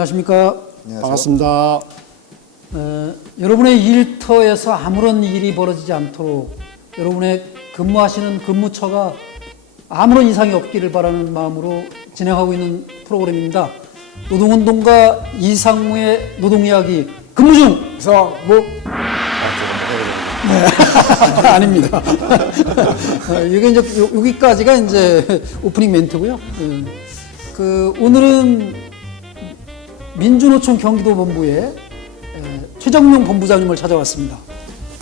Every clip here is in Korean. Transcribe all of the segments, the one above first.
안녕하십니까. 안녕하세요. 반갑습니다. 에, 여러분의 일터에서 아무런 일이 벌어지지 않도록 여러분의 근무하시는 근무처가 아무런 이상이 없기를 바라는 마음으로 진행하고 있는 프로그램입니다. 노동운동가 이상무의 노동이야기 근무 중 이상무 네. 아닙니다. 어, 이게 이제 요- 여기까지가 이제 오프닝 멘트고요. 예. 그 오늘은 민주노총 경기도본부의 에, 최정명 본부장님을 찾아왔습니다.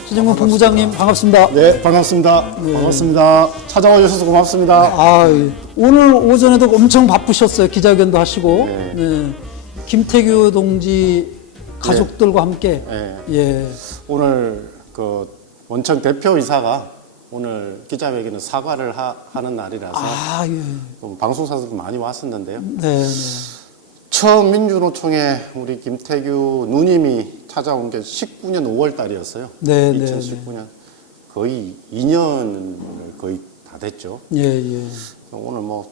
최정명 본부장님 반갑습니다. 네 반갑습니다. 반갑습니다. 찾아와 주셔서 고맙습니다. 아, 예. 오늘 오전에도 엄청 바쁘셨어요. 기자회견도 하시고. 네. 김태규 동지 가족들과 함께 네. 예. 오늘 그 원청 대표이사가 오늘 기자회견은 사과를 하, 는 날이라서 아, 예. 좀 방송사도 많이 왔었는데요. 네, 네. 처음 민주노총에 우리 김태규 누님이 찾아온 게 19년 5월 달이었어요. 네, 네, 2019년 거의 2년을 거의 다 됐죠. 예, 예. 오늘 뭐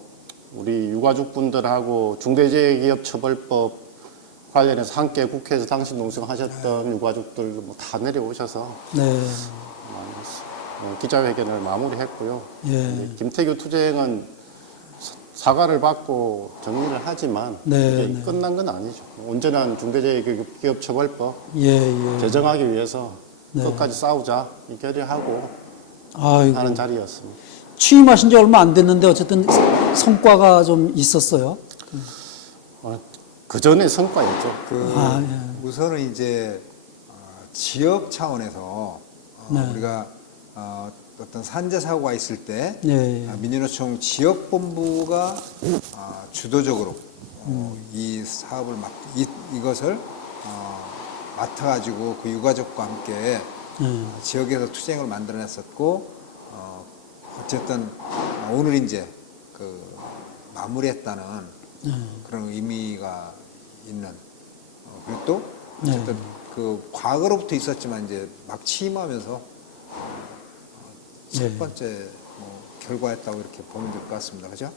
우리 유가족 분들하고 중대재해기업처벌법 관련해서 함께 국회에서 당신 농성하셨던 유가족들 뭐 다 내려오셔서 네. 어, 기자회견을 마무리했고요. 예. 김태규 투쟁은 사- 사과를 받고 정리를 하지만 네, 이게 네. 끝난 건 아니죠. 온전한 중대재해기업처벌법 예, 예. 제정하기 위해서 네. 끝까지 싸우자 이 결의하고 아이고. 하는 자리였습니다. 취임하신 지 얼마 안 됐는데 어쨌든 성과가 좀 있었어요. 어, 그 전에 성과였죠. 그 아, 예. 우선은 이제 어, 지역 차원에서 어, 네. 우리가 어, 어떤 산재 사고가 있을 때 예, 예. 아, 민주노총 지역 본부가 아, 주도적으로 어, 이 사업을 맡 이, 이것을 어, 맡아가지고 그 유가족과 함께 예. 지역에서 투쟁을 만들어냈었고 어, 어쨌든 어, 오늘 이제 그 마무리했다는 예. 그런 의미가 있는 어, 그리고 또 네. 어쨌든 그 과거로부터 있었지만 이제 막 취임하면서 어, 첫 네. 번째 뭐 결과였다고 이렇게 보면 될 것 같습니다. 그죠?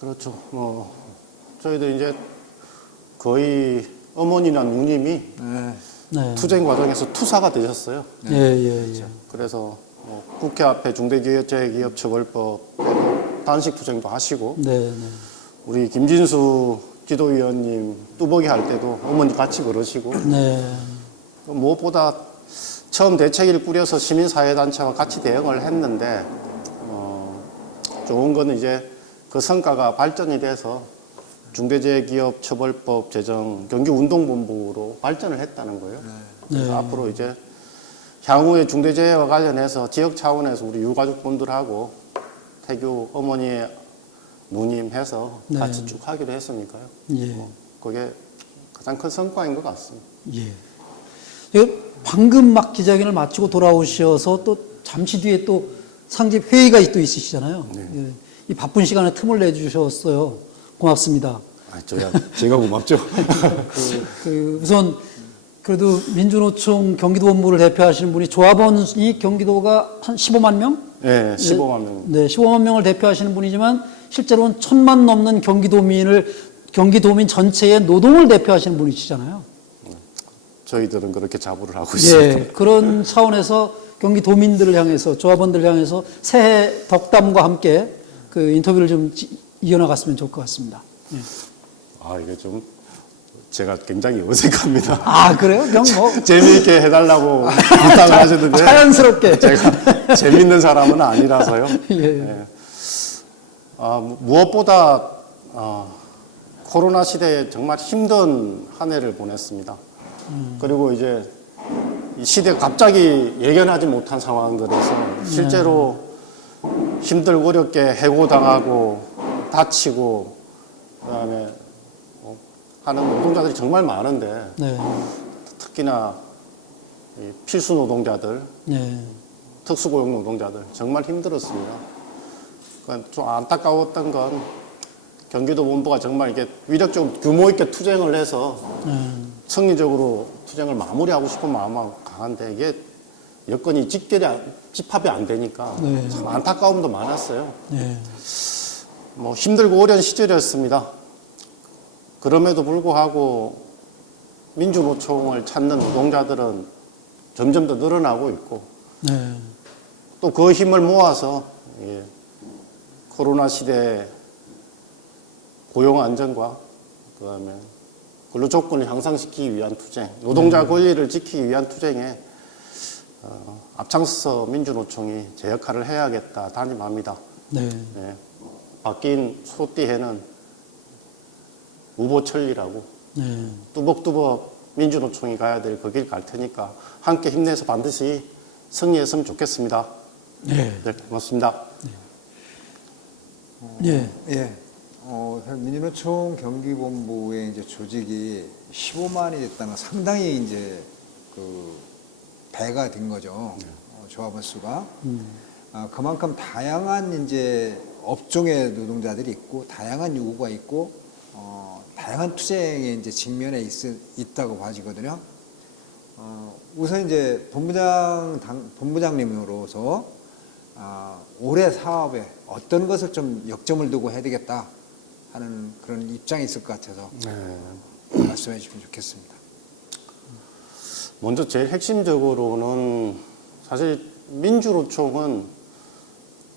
그렇죠. 뭐 저희도 이제 거의 어머니나 누님이 네. 네. 투쟁 과정에서 투사가 되셨어요. 예, 예, 예. 그래서 뭐 국회 앞에 중대기업체기업처벌법 단식 투쟁도 하시고 네, 네. 우리 김진수 지도위원님 뚜벅이 할 때도 어머니 같이 그러시고 네. 무엇보다 처음 대책을 꾸려서 시민사회단체와 같이 대응을 했는데 어, 좋은 거는 이제 그 성과가 발전이 돼서 중대재해기업처벌법 제정 경기운동본부로 발전을 했다는 거예요. 그래서 네. 앞으로 이제 향후에 중대재해와 관련해서 지역 차원에서 우리 유가족분들하고 태교 어머니의 누님 해서 네. 같이 쭉 하기로 했으니까요. 예. 뭐 그게 가장 큰 성과인 것 같습니다. 예. 방금 막 기자회견을 마치고 돌아오셔서 또 잠시 뒤에 또 상집 회의가 또 있으시잖아요. 예. 이 바쁜 시간에 틈을 내주셨어요. 고맙습니다. 아, 저야 제가 고맙죠. 그 우선 그래도 민주노총 경기도 본부를 대표하시는 분이 조합원이 경기도가 한 15만 명? 네, 15만 명. 네, 15만 명을 대표하시는 분이지만 실제로는 천만 넘는 경기도민을 경기도민 전체의 노동을 대표하시는 분이시잖아요. 저희들은 그렇게 자부를 하고 있습니다. 예, 그런 차원에서 경기도민들을 향해서 조합원들을 향해서 새해 덕담과 함께 그 인터뷰를 좀 지- 이어나갔으면 좋을 것 같습니다. 예. 아, 이게 좀 제가 굉장히 어색합니다. 아 그래요? 그냥 뭐 재미있게 해달라고 부탁을 하셨는데 자연스럽게. 제가 재밌는 사람은 아니라서요. 예. 아, 무- 무엇보다 어, 코로나 시대에 정말 힘든 한 해를 보냈습니다. 그리고 이제 이 시대가 갑자기 예견하지 못한 상황들에서 실제로 힘들고 어렵게 해고당하고 다치고 그다음에 어, 하는 노동자들이 정말 많은데 네, 특히나 이 필수 노동자들 네, 특수고용 노동자들 정말 힘들었습니다. 그러니까 좀 안타까웠던 건 경기도 본부가 정말 이게 위력적으로 규모 있게 투쟁을 해서 네, 성리적으로 투쟁을 마무리하고 싶은 마음은 강한데 이게 여건이 집결이 안- 집합이 안 되니까 네. 참 안타까움도 많았어요. 네, 뭐 힘들고 어려운 시절이었습니다. 그럼에도 불구하고 민주노총을 찾는 노동자들은 점점 더 늘어나고 있고 네. 또그 힘을 모아서 예, 코로나 시대 고용 안정과 그다음에 근로 조건을 향상시키기 위한 투쟁, 노동자 권리를 지키기 위한 투쟁에 어, 앞장서서 민주노총이 제 역할을 해야겠다 다짐합니다. 네. 예, 바뀐 소띠해는 우보천리라고 네. 뚜벅뚜벅 민주노총이 가야 될 그 길 갈 테니까 함께 힘내서 반드시 승리했으면 좋겠습니다. 네. 네, 고맙습니다. 예. 예. 어, 민주노총 경기본부의 이제 조직이 15만이 됐다는 건 상당히 이제 그 배가 된 거죠. 어, 조합원 수가. 아, 그만큼 다양한 이제 업종의 노동자들이 있고 다양한 요구가 있고 어, 다양한 투쟁에 이제 직면해 있, 있다고 봐지거든요. 어, 우선 이제 본부장 당, 본부장님으로서 아, 올해 사업에 어떤 것을 좀 역점을 두고 해야 되겠다 하는 그런 입장이 있을 것 같아서 네. 말씀해 주시면 좋겠습니다. 먼저 제일 핵심적으로는 사실 민주노총은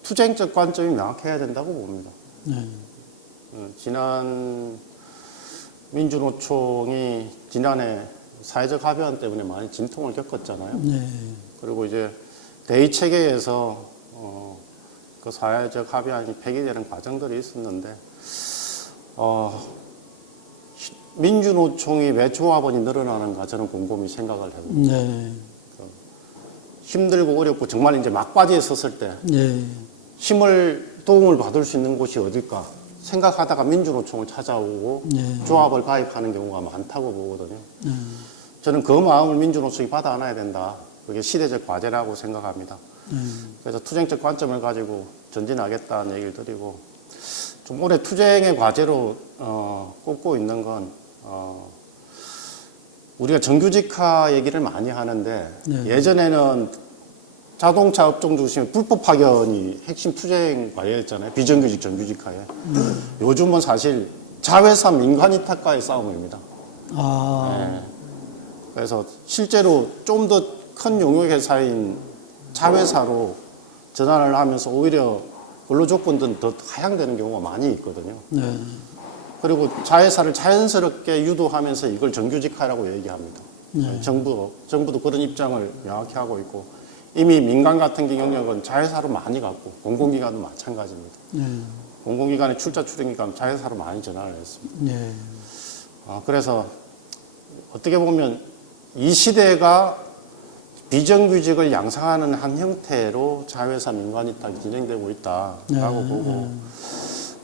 투쟁적 관점이 명확해야 된다고 봅니다. 네. 어, 지난 민주노총이 지난해 사회적 합의안 때문에 많이 진통을 겪었잖아요. 네. 그리고 이제 대의 체계에서 어, 그 사회적 합의안이 폐기되는 과정들이 있었는데 어, 시- 민주노총이 왜 조합원이 늘어나는가 저는 곰곰이 생각을 해봅니다. 네. 힘들고 어렵고 정말 이제 막바지에 섰을 때 네. 힘을 도움을 받을 수 있는 곳이 어딜까 생각하다가 민주노총을 찾아오고 네. 조합을 가입하는 경우가 많다고 보거든요. 저는 그 마음을 민주노총이 받아 안아야 된다. 그게 시대적 과제라고 생각합니다. 그래서 투쟁적 관점을 가지고 전진하겠다는 얘기를 드리고 좀 올해 투쟁의 과제로 어, 꼽고 있는 건 어, 우리가 정규직화 얘기를 많이 하는데 네. 예전에는 자동차 업종 중심의 불법 파견이 핵심 투쟁 과제였잖아요. 비정규직 정규직화에. 요즘은 사실 자회사 민간 위탁과의 싸움입니다. 아. 네. 그래서 실제로 좀 더 큰 용역 회사인 자회사로 전환을 하면서 오히려 근로 조건들은 더 하향되는 경우가 많이 있거든요. 네. 그리고 자회사를 자연스럽게 유도하면서 이걸 정규직화라고 얘기합니다. 정부, 정부도 그런 입장을 명확히 하고 있고 이미 민간 같은 경영력은 자회사로 많이 갔고 공공기관도 마찬가지입니다. 네. 공공기관의 출자 출입기관 자회사로 많이 전환을 했습니다. 네. 아, 그래서 어떻게 보면 이 시대가 비정규직을 양성하는 한 형태로 자회사 민간 위탁이 진행되고 있다라고 네, 보고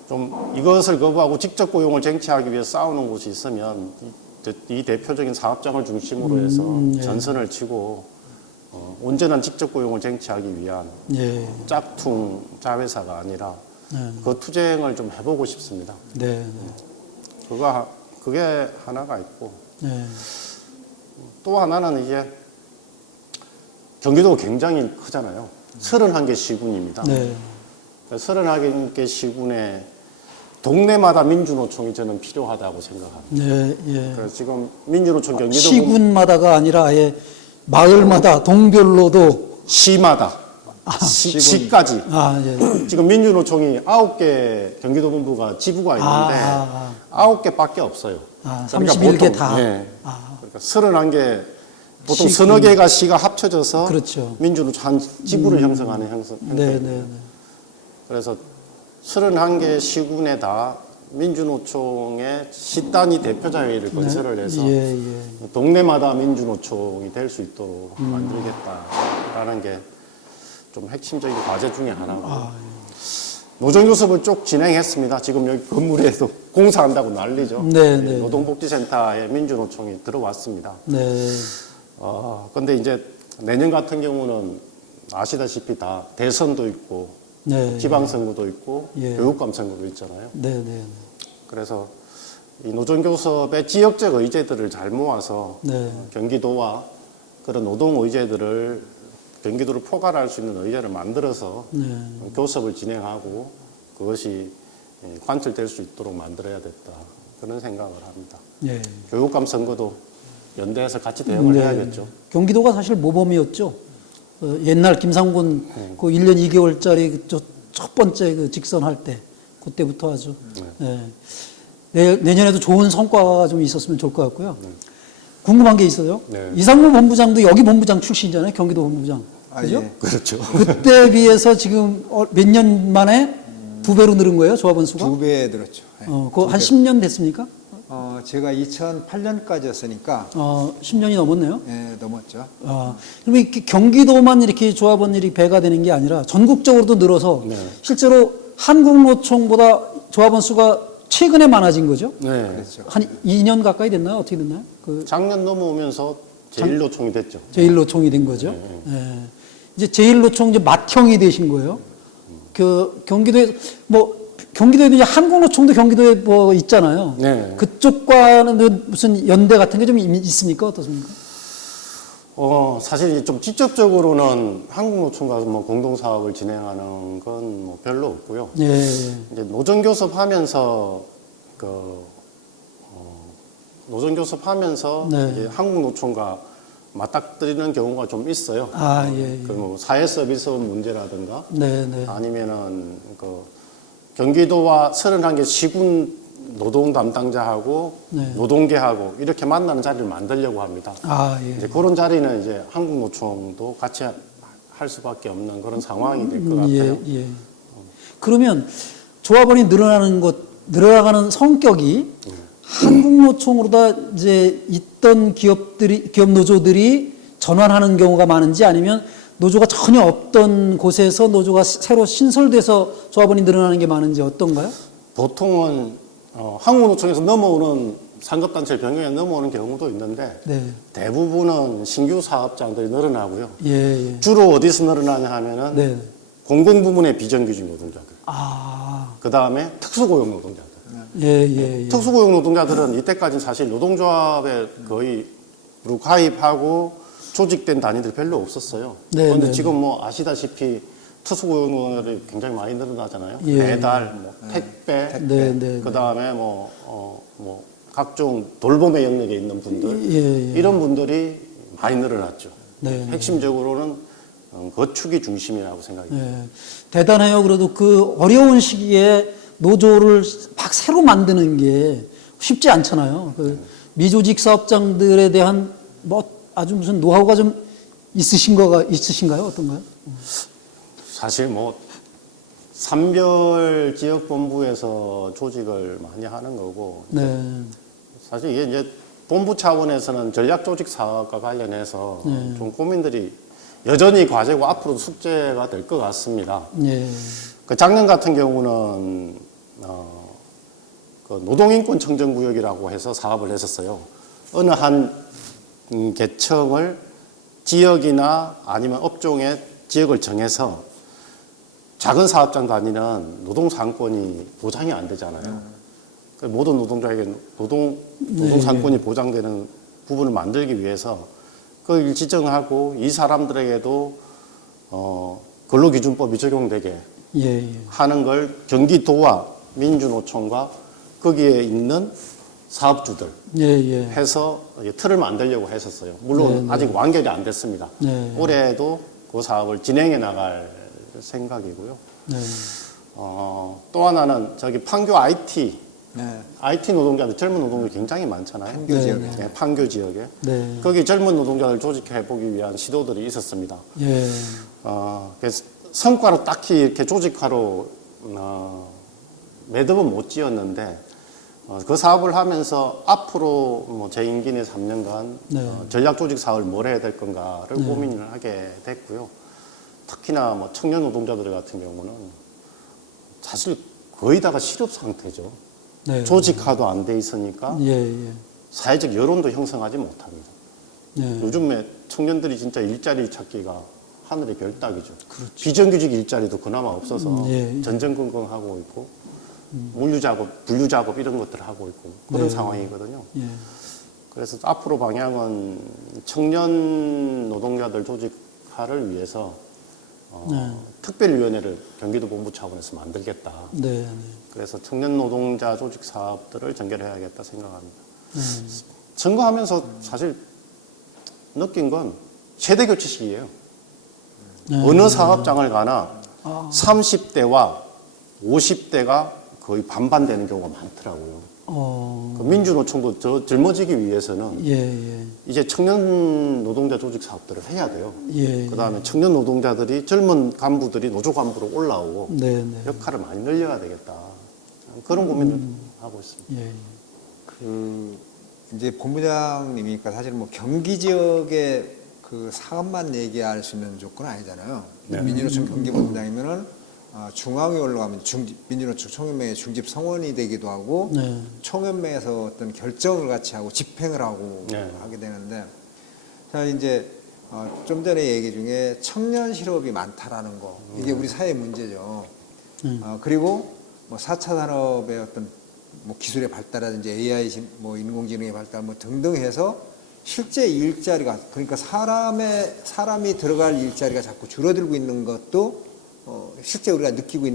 좀 이것을 거부하고 직접 고용을 쟁취하기 위해 싸우는 곳이 있으면 이, 이 대표적인 사업장을 중심으로 해서 음, 네. 전선을 치고 어, 온전한 직접 고용을 쟁취하기 위한 네. 짝퉁 자회사가 아니라 네. 그 투쟁을 좀 해보고 싶습니다. 네. 그거 하- 그게 하나가 있고 네. 또 하나는 이제 경기도가 굉장히 크잖아요. 31개 시군입니다. 네. 31개 시군에 동네마다 민주노총이 저는 필요하다고 생각합니다. 네. 예. 그래서 지금 민주노총 경기도 시군마다가 아니라 아예 마을마다 동별로도 시마다 시, 시까지 아, 예. 지금 민주노총이 9개 경기도 본부가 지부가 있는데 아, 아홉 개밖에 없어요. 아, 그러니까 31개 보통, 다. 예. 아. 그러니까 31개 보통 시- 서너 개가 시가 합쳐져서 그렇죠. 민주노총 한 지부를 형성하는 형성. 네, 네, 네. 그래서 31개 시군에 다 민주노총의 시단위 대표자회의를 건설을 해서 예, 예. 동네마다 민주노총이 될 수 있도록 만들겠다라는 게 좀 핵심적인 과제 중에 하나고 아, 노정 교섭을 쭉 진행했습니다. 지금 여기 건물에도 공사한다고 난리죠. 네, 네. 노동복지센터에 민주노총이 들어왔습니다. 네. 어, 근데 이제 내년 같은 경우는 아시다시피 다 대선도 있고 네. 지방선거도 있고 예. 교육감 선거도 있잖아요. 네, 네. 그래서 이 노정 교섭의 지역적 의제들을 잘 모아서 네. 경기도와 그런 노동 의제들을 경기도를 포괄할 수 있는 의제를 만들어서 네. 교섭을 진행하고 그것이 예, 관철될 수 있도록 만들어야 됐다. 그런 생각을 합니다. 예. 교육감 선거도 연대해서 같이 대응을 네. 해야겠죠. 경기도가 사실 모범이었죠. 어, 옛날 김상곤 그 1년 2개월짜리 그첫 번째 그 직선할 때 그때부터 아주 예. 내, 내년에도 좋은 성과가 좀 있었으면 좋을 것 같고요. 궁금한 게 있어요. 네. 이상무 본부장도 여기 본부장 출신이잖아요. 경기도 본부장. 아, 그죠? 예. 그렇죠. 그때 비해서 지금 어, 몇년 만에 두 배로 늘은 거예요. 조합원 수가? 두배 늘었죠. 예. 어, 그한 10년 됐습니까? 어, 제가 2008년까지였으니까 어, 10년이 넘었네요. 예, 넘었죠. 아, 그러면 이렇게 경기도만 이렇게 조합원들이 배가 되는 게 아니라 전국적으로도 늘어서 네. 실제로 한국노총보다 조합원 수가 최근에 많아진 거죠? 네. 그렇죠. 한 2년 가까이 됐나요? 어떻게 됐나요? 그 작년 넘어오면서 제1노총이 됐죠. 제1노총이 된 거죠. 예. 이제 제1노총 이제 맏형이 되신 거예요. 그 경기도에 뭐 경기도에도 이제 한국노총도 경기도에 뭐 있잖아요. 네. 그쪽과는 무슨 연대 같은 게 좀 있습니까? 어떻습니까? 어, 사실 좀 직접적으로는 한국노총과 뭐 공동 사업을 진행하는 건 뭐 별로 없고요. 예. 예. 이제 노정 교섭 하면서 그 어, 노정 교섭 하면서 네. 이제 한국노총과 맞닥뜨리는 경우가 좀 있어요. 아, 예. 예. 그뭐 사회 서비스 문제라든가 네, 네. 아니면은 그 경기도와 31개 시군 노동 담당자하고 네. 노동계하고 이렇게 만나는 자리를 만들려고 합니다. 아, 예. 이제 그런 자리는 이제 한국노총도 같이 할 수밖에 없는 그런 상황이 될 것 같아요. 예, 예. 그러면 조합원이 늘어나는 것, 늘어나가는 성격이 한국노총으로다 이제 있던 기업들이, 기업 노조들이 전환하는 경우가 많은지 아니면 노조가 전혀 없던 곳에서 노조가 시- 새로 신설돼서 조합원이 늘어나는 게 많은지 어떤가요? 보통은 어, 한국노총에서 넘어오는 상급단체 변경에 넘어오는 경우도 있는데 네. 대부분은 신규 사업장들이 늘어나고요. 예, 예. 주로 어디서 늘어나냐 하면은 네. 공공부문의 비정규직 노동자들, 아, 그 다음에 특수고용 노동자들. 예, 예, 예. 특수고용 노동자들은 이때까지는 사실 노동조합에 거의 루 가입하고 조직된 단위들이 별로 없었어요. 네, 그런데 네, 지금 뭐 아시다시피 노동자들이 굉장히 많이 늘어나잖아요. 예. 배달, 뭐 택배, 네, 네. 그 다음에 뭐, 어, 뭐 각종 돌봄의 영역에 있는 분들 예, 예. 이런 분들이 많이 늘어났죠. 네. 핵심적으로는 어, 거축이 중심이라고 생각이 듭니다. 예, 대단해요. 그래도 그 어려운 시기에 노조를 막 새로 만드는 게 쉽지 않잖아요. 그 미조직 사업장들에 대한 뭐 아주 무슨 노하우가 좀 있으신 거가 있으신가요? 어떤가요? 사실 뭐 산별 지역 본부에서 조직을 많이 하는 거고 네, 사실 이게 이제 본부 차원에서는 전략 조직 사업과 관련해서 네. 좀 고민들이 여전히 과제고 앞으로도 숙제가 될 것 같습니다. 예, 그 작년 같은 경우는 어, 그 노동인권 청정구역이라고 해서 사업을 했었어요. 어느 한 음, 계층을 지역이나 아니면 업종의 지역을 정해서 작은 사업장 단위는 노동 상권이 보장이 안 되잖아요. 그 모든 노동자에게 노동 노동 네. 상권이 보장되는 부분을 만들기 위해서 그걸 지정하고 이 사람들에게도 어, 근로기준법이 적용되게 예, 예. 하는 걸 경기도와 민주노총과 거기에 있는 사업주들 예, 예. 해서 틀을 만들려고 했었어요. 물론 아직 완결이 안 됐습니다. 네. 올해도 그 사업을 진행해 나갈 생각이고요. 네. 어, 또 하나는 저기 판교 IT, 네. IT 노동자들 젊은 노동자들 굉장히 많잖아요. 판교 네, 지역에. 네, 판교 지역에. 네. 거기 젊은 노동자들 조직해 보기 위한 시도들이 있었습니다. 예. 어, 그래서 성과로 딱히 이렇게 조직화로 어, 매듭은 못 지었는데 어, 그 사업을 하면서 앞으로 뭐 제 임기 내 3년간 네. 어, 전략 조직 사업을 뭘 해야 될 건가를 고민을 하게 됐고요. 특히나 뭐 청년 노동자들 같은 경우는 사실 거의 다가 실업 상태죠. 네. 조직화도 안 돼 있으니까 예, 예. 사회적 여론도 형성하지 못합니다. 네. 요즘에 청년들이 진짜 일자리 찾기가 하늘의 별따기죠. 비정규직 일자리도 그나마 없어서 그렇죠. 음, 예. 전전긍긍하고 있고 물류 작업, 분류 작업 이런 것들을 하고 있고 그런 네. 상황이거든요. 예. 그래서 앞으로 방향은 청년 노동자들 조직화를 위해서 어, 특별위원회를 경기도 본부 차원에서 만들겠다. 네, 네. 그래서 청년 노동자 조직 사업들을 전개해야겠다 생각합니다. 선거하면서 사실 느낀 건 세대 교체 시기예요. 네. 어느 사업장을 가나 아. 30대와 50대가 거의 반반 되는 경우가 많더라고요. 어, 그 민주노총도 저 젊어지기 위해서는 예, 예, 이제 청년 노동자 조직 사업들을 해야 돼요. 예. 그 다음에 청년 노동자들이 젊은 간부들이 노조 간부로 올라오고 네, 네. 역할을 많이 늘려야 되겠다. 그런 고민을 하고 있습니다. 예, 예. 그 이제 본부장님이니까 사실 뭐 경기 지역의 그 사업만 얘기할 수 있는 조건은 아니잖아요. 네. 민주노총 경기본부장이면은 아, 중앙에 올라가면 중집 민주노총 총연맹의 중집 성원이 되기도 하고 네. 총연맹에서 어떤 결정을 같이 하고 집행을 하고 네. 하게 되는데 자 이제 어, 좀 전에 얘기 중에 청년 실업이 많다라는 거 이게 우리 사회 문제죠. 음. 어, 그리고 뭐 4차 산업의 어떤 뭐 기술의 발달이라든지 AI 신- 뭐 인공지능의 발달 뭐 등등 해서 실제 일자리가 그러니까 사람의 사람이 들어갈 일자리가 자꾸 줄어들고 있는 것도 어, 실제 우리가 느끼고 있,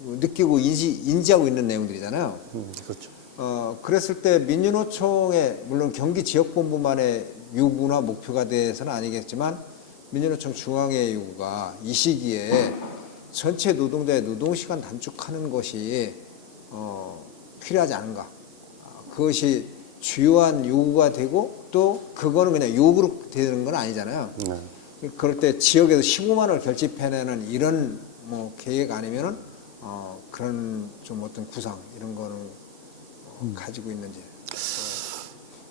느끼고 인지 인지하고 있는 내용들이잖아요. 음, 그렇죠. 어, 그랬을 때 민주노총의 물론 경기 지역본부만의 요구나 목표가 돼서는 아니겠지만 민주노총 중앙의 요구가 이 시기에 전체 노동자의 노동시간 단축하는 것이 어, 필요하지 않은가. 아, 그것이 주요한 요구가 되고 또 그거는 그냥 요구로 되는 건 아니잖아요. 네. 그럴 때 지역에서 15만 원을 결집해내는 이런 뭐 계획 아니면은 어, 그런 좀 어떤 구상 이런 거는 어, 가지고 있는지.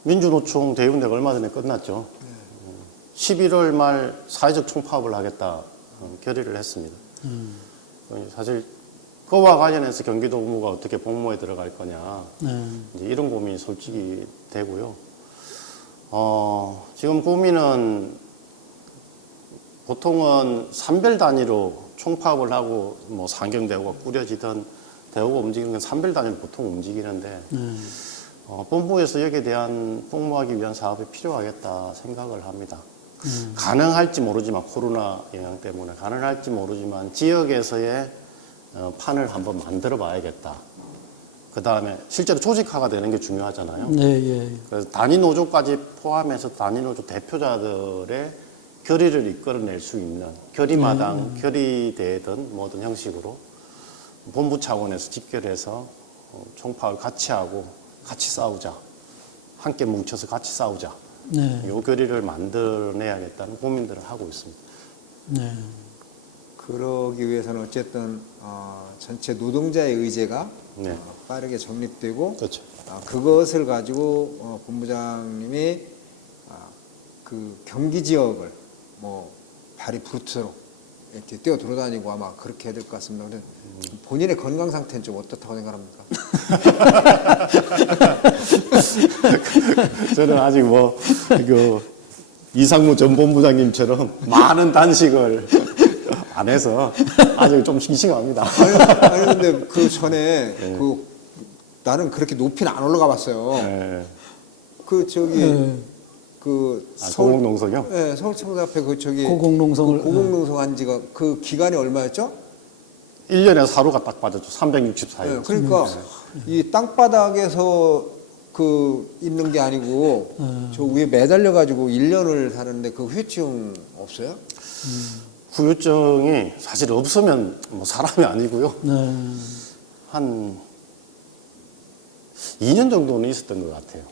민주노총 대의원대가 얼마 전에 끝났죠. 11월 말 사회적 총파업을 하겠다 어, 결의를 했습니다. 어, 사실 그와 관련해서 경기도 의무가 어떻게 복무에 들어갈 거냐 네. 이제 이런 고민이 솔직히 되고요. 어, 지금 고민은 보통은 산별 단위로 총파업을 하고 뭐 상경대우가 꾸려지던 대우가 움직이는 건 산별 단위로 보통 움직이는데 네. 어, 본부에서 여기에 대한 복무하기 위한 사업이 필요하겠다 생각을 합니다. 가능할지 모르지만 코로나 영향 때문에 가능할지 모르지만 지역에서의 어, 판을 한번 만들어 봐야겠다. 그 다음에 실제로 조직화가 되는 게 중요하잖아요. 네, 예. 그래서 단위 노조까지 포함해서 단위 노조 대표자들의 결의를 이끌어낼 수 있는 결의마당, 결의대든 뭐든 형식으로 본부 차원에서 집결해서 어, 총파를 같이 하고 같이 싸우자. 함께 뭉쳐서 같이 싸우자. 네. 요 결의를 만들어내야겠다는 고민들을 하고 있습니다. 네. 그러기 위해서는 어쨌든 어, 전체 노동자의 의제가 네. 어, 빠르게 정립되고 그렇죠. 아, 그것을 가지고 어, 본부장님이 아, 그 경기 지역을 뭐 발이 부르트로 이렇게 뛰어 돌아다니고 아마 그렇게 해야 될 것 같습니다. 근데 본인의 건강 상태는 좀 어떻다고 생각합니까? 저는 아직 뭐, 그, 이상무 전 본부장님처럼 많은 단식을 안 해서 아직 좀 싱싱합니다. 아니, 아니 근데 그 전에 그 나는 그렇게 높이는 안 올라가 봤어요. 네. 그 저기 네. 그 아, 서울 고공농성이요? 네, 서울청사 앞에 그 저기 고공농성을- 그 고공농성 한 지가 그 기간이 얼마였죠? 1년에 사루가 딱 빠졌죠. 364일. 네, 그러니까 이 땅바닥에서 그 있는 게 아니고 저 위에 매달려 가지고 1년을 사는데 그 후유증 없어요? 후유증이 사실 없으면 뭐 사람이 아니고요. 네. 한 2년 정도는 있었던 것 같아요.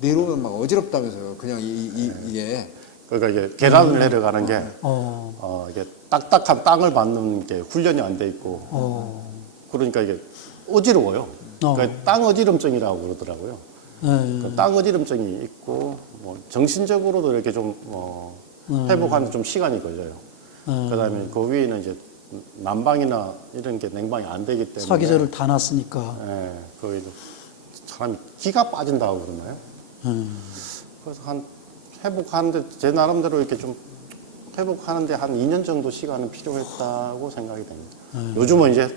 내려오면 막 어지럽다면서요. 그냥 이, 이, 이게 그러니까 이게 계단을 내려가는 게, 어. 어, 이게 딱딱한 땅을 밟는 게 훈련이 안 돼 있고, 어. 그러니까 이게 어지러워요. 어. 그러니까 땅 어지럼증이라고 그러더라고요. 네. 그땅 어지럼증이 있고, 뭐 정신적으로도 이렇게 좀 어, 음. 회복하는데 좀 시간이 걸려요. 음. 그다음에 그 위에는 이제 난방이나 이런 게 냉방이 안 되기 때문에 사계절을 다 놨으니까. 예, 거의 사람이 기가 빠진다고 그러나요? 음. 그래서 한 회복하는데 제 나름대로 이렇게 좀 회복하는데 한 2년 정도 시간은 필요했다고 생각이 됩니다. 음. 요즘은 이제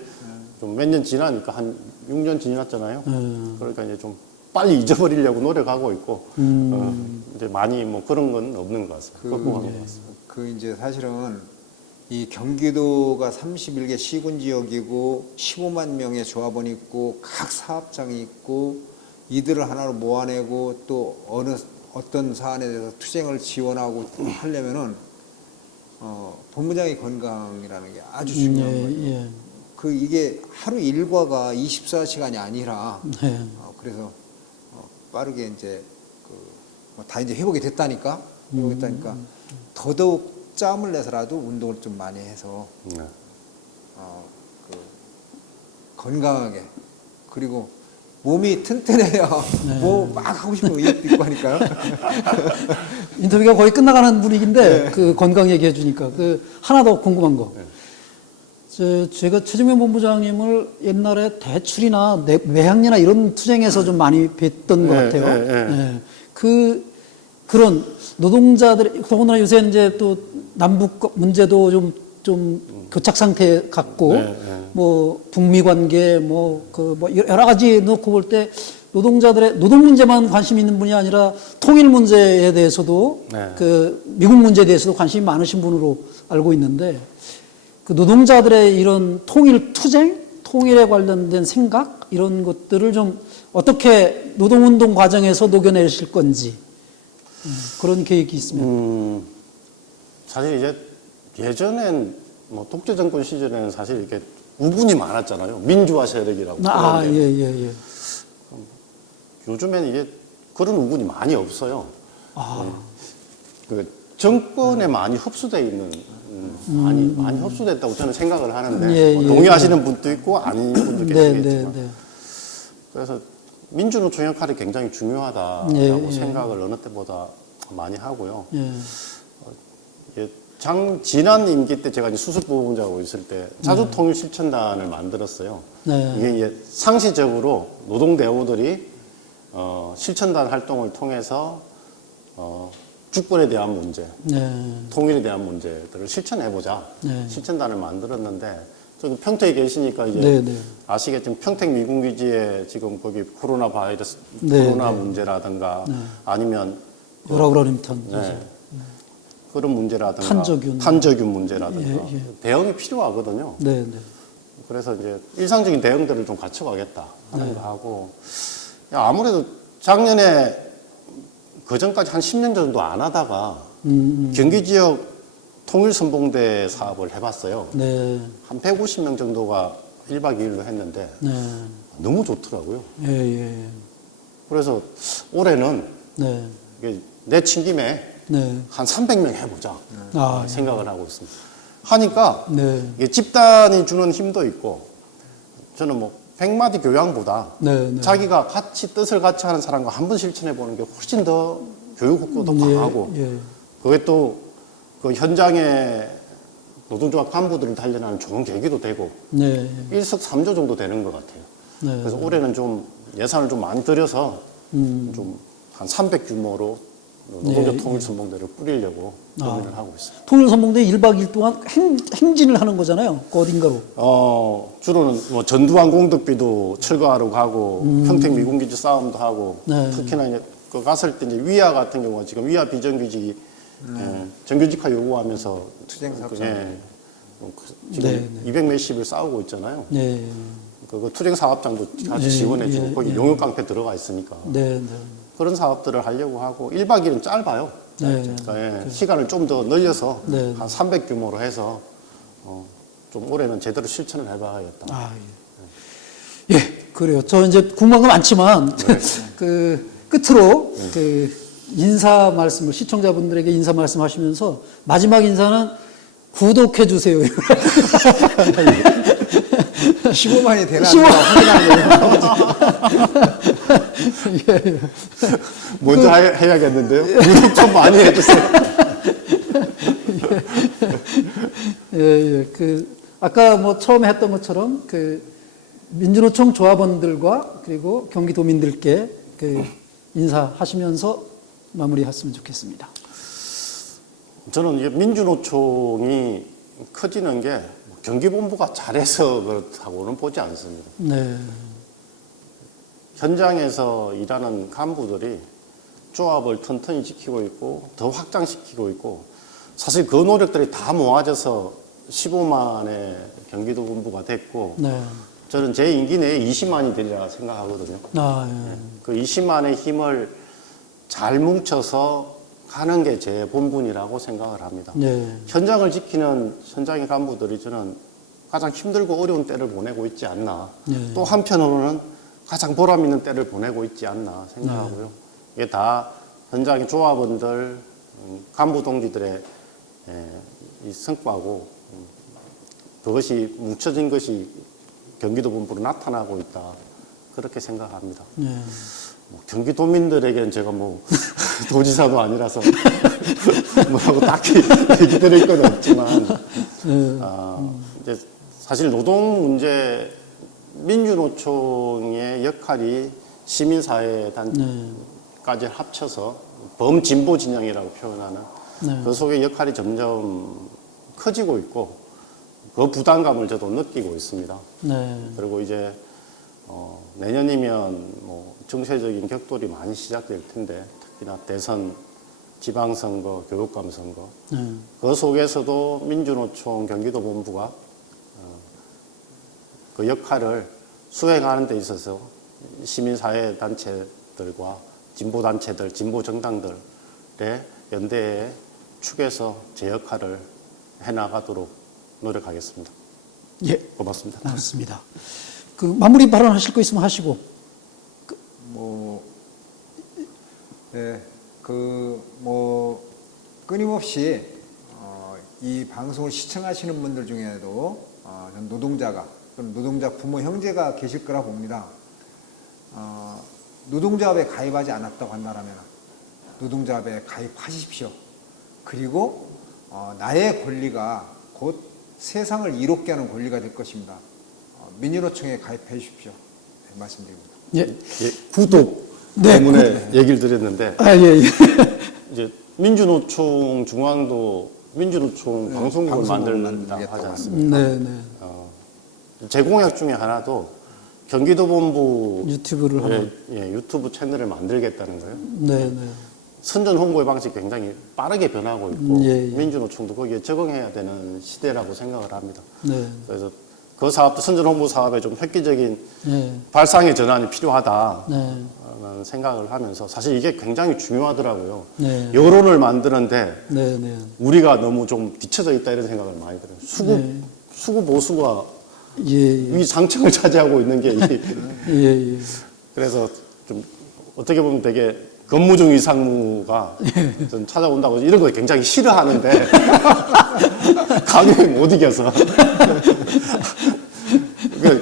좀 몇 년 지나니까 한 6년 지났잖아요. 음. 그러니까 이제 좀 빨리 잊어버리려고 노력하고 있고 음. 어, 이제 많이 뭐 그런 건 없는 것 같습니다. 극복한 것 같습니다. 그 이제 사실은 이 경기도가 31개 시군 지역이고 15만 명의 조합원이 있고 각 사업장이 있고 이들을 하나로 모아내고 또 어느 어떤 사안에 대해서 투쟁을 지원하고 하려면은 어, 본부장의 건강이라는 게 아주 중요한 거예요. 예, 예. 그 이게 하루 일과가 24시간이 아니라 네. 어, 그래서 어, 빠르게 이제 그다 이제 회복이 됐다니까 회복이 됐다니까 더더욱 짬을 내서라도 운동을 좀 많이 해서 네. 어, 그 건강하게 그리고 몸이 튼튼해야 뭐막 하고 싶은 의욕도 있고 하니까요. 인터뷰가 거의 끝나가는 분위기인데 네. 그 건강 얘기해 주니까 그 하나 더 궁금한 거. 저, 제가 최정면 본부장님을 옛날에 대출이나 내- 외항리나 이런 투쟁에서 좀 많이 뵀던 것 네, 같아요. 네, 네. 예. 그 그런 노동자들 더군다나 요새 이제 또 남북 문제도 좀 좀 교착 상태 같고 네, 네. 뭐 북미 관계 뭐그 뭐 여러 가지 놓고 볼 때 노동자들의 노동 문제만 관심 있는 분이 아니라 통일 문제에 대해서도 네. 그 미국 문제에 대해서도 관심이 많으신 분으로 알고 있는데 그 노동자들의 이런 통일 투쟁, 통일에 관련된 생각 이런 것들을 좀 어떻게 노동 운동 과정에서 녹여내실 건지 음, 그런 계획이 있으면 음, 사실 이제 예전엔 뭐 독재 정권 시절에는 사실 이렇게 우군이 많았잖아요. 민주화 세력이라고. 아 예 예 예. 요즘엔 이게 그런 우군이 많이 없어요. 아, 그 정권에 많이 흡수돼 있는 음, 많이 많이 흡수됐다고 저는 생각을 하는데 예, 뭐 예, 동의하시는 분도 있고 아닌 분도 네, 네, 계시겠지만 네. 그래서 민주노총 역할이 굉장히 중요하다라고 예, 예. 생각을 어느 때보다 많이 하고요. 예. 예, 장 지난 임기 때 제가 이제 수습부본자고 있을 때 자주 통일 실천단을 만들었어요. 네. 이게 이제 상시적으로 노동 대우들이 어, 실천단 활동을 통해서 어, 주권에 대한 문제, 네. 통일에 대한 문제들을 실천해보자. 네. 실천단을 만들었는데, 저기 평택에 계시니까 이제 네, 네. 아시겠지만 평택 미군기지에 지금 거기 코로나 바이러스, 네, 코로나 네. 문제라든가 아니면 요라우라림턴. 네. 그런 문제라든가 탄저균. 탄저균 문제라든가 예, 예. 대응이 필요하거든요. 네, 네. 그래서 이제 일상적인 대응들을 좀 갖춰가겠다 하는 거 하고 야, 아무래도 작년에 그 전까지 한 10년 정도 안 하다가 음, 경기 지역 통일 선봉대 사업을 해봤어요. 네. 한 150명 정도가 1박 2일로 했는데 네. 너무 좋더라고요. 예, 예. 그래서 올해는 네. 이게 내 친 김에 네. 한 300명 해보자 아, 생각을 하고 있습니다. 하니까 네. 이게 집단이 주는 힘도 있고 저는 뭐 백마디 교양보다 네, 네. 자기가 같이 뜻을 같이 하는 사람과 한 번 실천해 보는 게 훨씬 더 교육 효과도 예, 강하고 예. 그게 또 그 현장에 노동조합 간부들을 단련하는 좋은 계기도 되고 네. 일석삼조 정도 되는 것 같아요. 네. 그래서 올해는 좀 예산을 좀 많이 들여서 음. 좀한 300 규모로 노동조 예, 통일 선봉대를 뿌리려고 고민을 하고 있습니다. 통일 선봉대 1박 2일 동안 행, 행진을 하는 거잖아요. 그 어딘가로. 어, 주로는 뭐 전두환 공덕비도 철거하러 가고 평택 미군기지 싸움도 하고 네. 특히나 이제 그 갔을 때 이제 위아 같은 경우가 지금 위아 비정규직이 예, 정규직화 요구하면서 투쟁 사업 그, 예, 어, 그 지금 네, 200 몇십을 싸우고 있잖아요. 네. 그, 그 투쟁 사업장도 같이 예, 지원해 주고 예, 거기 예. 용역 깡패 들어가 있으니까 네. 네. 그런 사업들을 하려고 하고 1박 2일은 짧아요. 네. 그러니까 예, 시간을 좀 더 늘려서 네. 한 300 규모로 해서 어, 좀 올해는 제대로 실천을 해봐야겠다. 아, 예. 예, 그래요. 저 이제 궁금한 거 많지만, 네. 그, 끝으로, 그, 인사 말씀을, 시청자분들에게 인사 말씀 하시면서, 마지막 인사는 구독해주세요. 15만이 되나 15만. 확인하는 거예요. 예, 예. 먼저 해- 해야겠는데요. 구독 좀 많이 해주세요. 예, 예. 그, 아까 뭐 처음에 했던 것처럼, 그, 민주노총 조합원들과 그리고 경기도민들께 그, 인사하시면서 마무리했으면 좋겠습니다. 저는 이게 민주노총이 커지는 게 경기본부가 잘해서 그렇다고는 보지 않습니다. 네. 현장에서 일하는 간부들이 조합을 튼튼히 지키고 있고 더 확장시키고 있고 사실 그 노력들이 다 모아져서 15만의 경기도 본부가 됐고 네. 저는 제 임기 내에 20만이 되리라 생각하거든요. 아, 예. 그 20만의 힘을 잘 뭉쳐서 가는 게 제 본분이라고 생각을 합니다. 네. 현장을 지키는 현장의 간부들이 저는 가장 힘들고 어려운 때를 보내고 있지 않나. 네. 또 한편으로는 가장 보람 있는 때를 보내고 있지 않나 생각하고요. 이게 다 현장의 조합원들, 음, 간부 동지들의 예, 이 성과고 음, 그것이 뭉쳐진 것이 경기도 본부로 나타나고 있다. 그렇게 생각합니다. 네. 뭐 경기도민들에게는 제가 뭐 도지사도 아니라서 뭐라고 딱히 얘기 드릴 건 없지만 네. 아, 이제 사실 노동 문제 민주노총의 역할이 시민사회 단까지 합쳐서 범진보 진영이라고 표현하는 네. 그 속의 역할이 점점 커지고 있고 그 부담감을 저도 느끼고 있습니다. 네. 그리고 이제 어, 내년이면 뭐 정세적인 격돌이 많이 시작될 텐데 특히나 대선, 지방선거, 교육감 선거 네. 그 속에서도 민주노총 경기도 본부가 어, 그 역할을 수행하는 데 있어서 시민사회 단체들과 진보 단체들, 진보 정당들의 연대의 축에서 제 역할을 해나가도록 노력하겠습니다. 예. 고맙습니다. 고맙습니다. 그 마무리 발언하실 거 있으면 하시고. 뭐, 네, 그, 뭐, 끊임없이, 어, 이 방송을 시청하시는 분들 중에도, 어, 전 노동자가, 노동자 부모 형제가 계실 거라 봅니다. 어, 노동조합에 가입하지 않았다고 한다면, 노동조합에 가입하십시오. 그리고, 어, 나의 권리가 곧 세상을 이롭게 하는 권리가 될 것입니다. 어, 민주노총에 가입해 주십시오. 네, 말씀드립니다. 예. 예, 구독 네, 때문에 얘기를 드렸는데 아, 예, 예. 이제 민주노총 중앙도 민주노총 네, 방송국을 만들다 하지 않습니까? 네, 네. 어, 제 공약 중에 하나도 경기도 본부 유튜브를 하나. 예, 유튜브 채널을 만들겠다는 거예요. 네, 네. 선전 홍보의 방식이 굉장히 빠르게 변하고 있고 음, 예, 예. 민주노총도 거기에 적응해야 되는 시대라고 생각을 합니다. 네. 그래서 그 사업도 선전 홍보 사업에 좀 획기적인 네. 발상의 전환이 필요하다. 네. 라는 생각을 하면서 사실 이게 굉장히 중요하더라고요. 네. 여론을 만드는데 네, 네. 우리가 너무 좀 뒤쳐져 있다 이런 생각을 많이 들어요. 수구 네. 수구 보수가 예, 예. 위 상층을 차지하고 있는 게 이- 예, 예. 그래서 좀 어떻게 보면 되게 근무중 이상무가 좀 찾아온다고 이런 거 굉장히 싫어하는데 감히 못 이겨서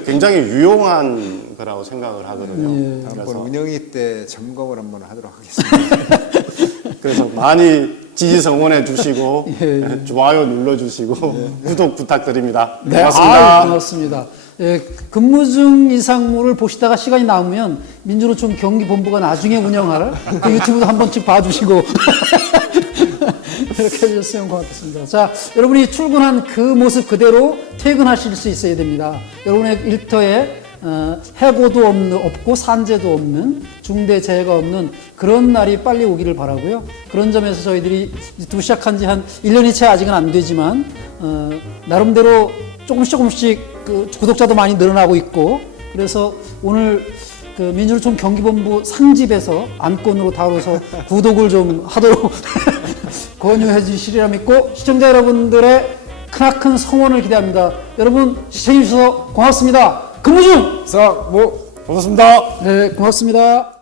굉장히 유용한 거라고 생각을 하거든요. 예. 다음번 그래서 운영위 때 점검을 한번 하도록 하겠습니다. 그래서 많이 지지 성원해 주시고 예, 좋아요 눌러 주시고 구독 부탁드립니다. 네, 고맙습니다. 아유, 고맙습니다. 예, 근무 중 이상무를 보시다가 시간이 남으면 민주노총 경기본부가 나중에 운영할 그 유튜브도 한 번씩 봐주시고 이렇게 해주셨으면 고맙겠습니다. 자, 여러분이 출근한 그 모습 그대로 퇴근하실 수 있어야 됩니다. 여러분의 일터에 어, 해고도 없는, 없고 산재도 없는 중대 재해가 없는 그런 날이 빨리 오기를 바라고요. 그런 점에서 저희들이 유튜브 시작한 지 한 1년이 채 아직은 안 되지만 어, 나름대로 조금씩 조금씩 그 구독자도 많이 늘어나고 있고 그래서 오늘 그 민주노총 경기본부 상집에서 안건으로 다뤄서 구독을 좀 하도록 권유해 주시리라 믿고 시청자 여러분들의 크나큰 성원을 기대합니다. 여러분 시청해 주셔서 고맙습니다. 근무 중! 자, 뭐 고맙습니다. 네, 고맙습니다.